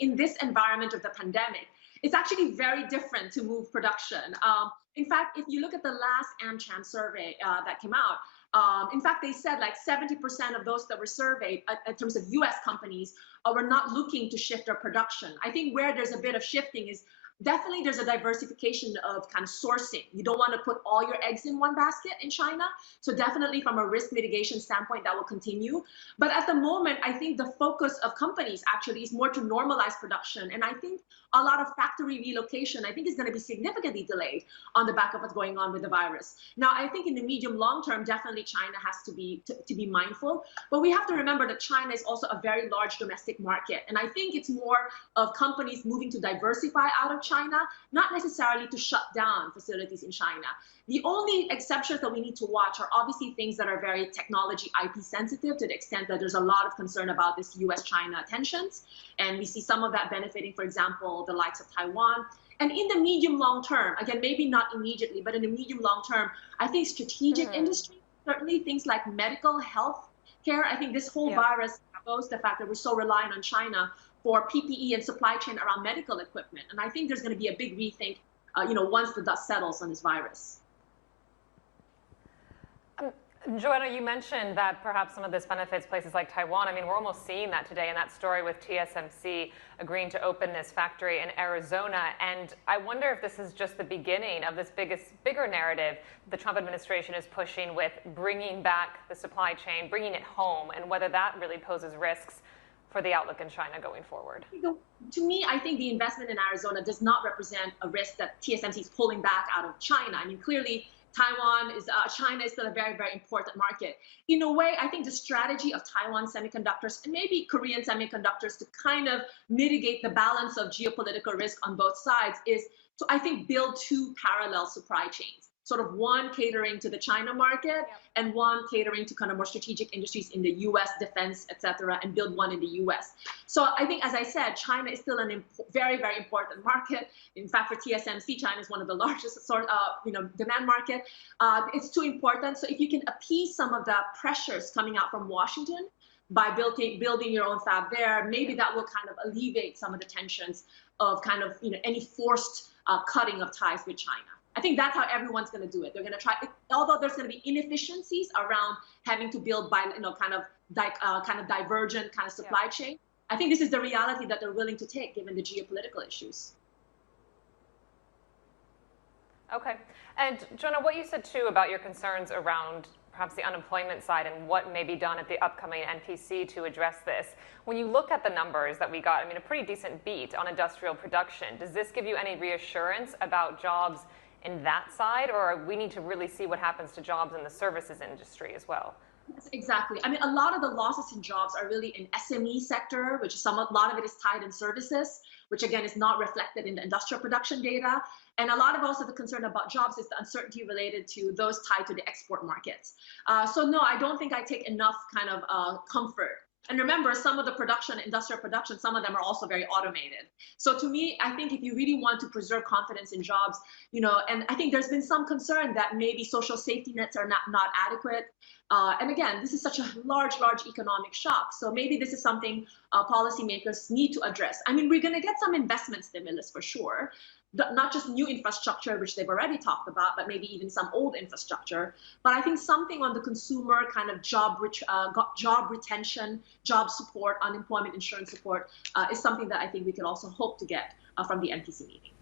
in this environment of the pandemic, it's actually very different to move production. In fact, if you look at the last AmCham survey that came out, in fact, they said like 70% of those that were surveyed in terms of US companies were not looking to shift their production. I think where there's a bit of shifting is definitely there's a diversification of kind of sourcing. You don't want to put all your eggs in one basket in China. So definitely from a risk mitigation standpoint, that will continue. But at the moment, I think the focus of companies actually is more to normalize production. And I think a lot of factory relocation, I think, is going to be significantly delayed on the back of what's going on with the virus. Now, I think in the medium long term, definitely China has to be mindful. But we have to remember that China is also a very large domestic market. And I think it's more of companies moving to diversify out of China, not necessarily to shut down facilities in China. The only exceptions that we need to watch are obviously things that are very technology IP sensitive, to the extent that there's a lot of concern about this US-China tensions. And we see some of that benefiting, for example, the likes of Taiwan. And in the medium long term, again, maybe not immediately, but in the medium long term, I think strategic industry, certainly things like medical health care, I think this whole virus exposed the fact that we're so reliant on China for PPE and supply chain around medical equipment. And I think there's going to be a big rethink, once the dust settles on this virus. Johanna, you mentioned that perhaps some of this benefits places like Taiwan. I mean, we're almost seeing that today in that story with TSMC agreeing to open this factory in Arizona. And I wonder if this is just the beginning of this bigger narrative the Trump administration is pushing with bringing back the supply chain, bringing it home, and whether that really poses risks for the outlook in China going forward. To me, I think the investment in Arizona does not represent a risk that TSMC is pulling back out of China. I mean, clearly, China is still a very, very important market. In a way, I think the strategy of Taiwan semiconductors and maybe Korean semiconductors to kind of mitigate the balance of geopolitical risk on both sides is to, I think, build two parallel supply chains. Sort of one catering to the China market and one catering to kind of more strategic industries in the US, defense, et cetera, and build one in the US. So I think, as I said, China is still a very, very important market. In fact, for TSMC, China is one of the largest demand market. It's too important. So if you can appease some of the pressures coming out from Washington by building your own fab there, maybe that will kind of alleviate some of the tensions of kind of any forced cutting of ties with China. I think that's how everyone's going to do it. They're going to try, although there's going to be inefficiencies around having to build by, kind of divergent kind of supply chain. I think this is the reality that they're willing to take given the geopolitical issues. Okay. And Johanna, what you said too about your concerns around perhaps the unemployment side and what may be done at the upcoming NPC to address this. When you look at the numbers that we got, I mean, a pretty decent beat on industrial production. Does this give you any reassurance about jobs in that side, or we need to really see what happens to jobs in the services industry as well? Yes, exactly. I mean, a lot of the losses in jobs are really in SME sector, which is a lot of it is tied in services, which again is not reflected in the industrial production data. And a lot of also the concern about jobs is the uncertainty related to those tied to the export markets. So no, I don't think I take enough kind of comfort. And remember, some of the production, industrial production, some of them are also very automated. So to me, I think if you really want to preserve confidence in jobs, and I think there's been some concern that maybe social safety nets are not adequate. And again, this is such a large economic shock. So maybe this is something policymakers need to address. I mean, we're going to get some investment stimulus for sure. Not just new infrastructure, which they've already talked about, but maybe even some old infrastructure. But I think something on the consumer kind of job retention, job support, unemployment insurance support is something that I think we could also hope to get from the NPC meeting.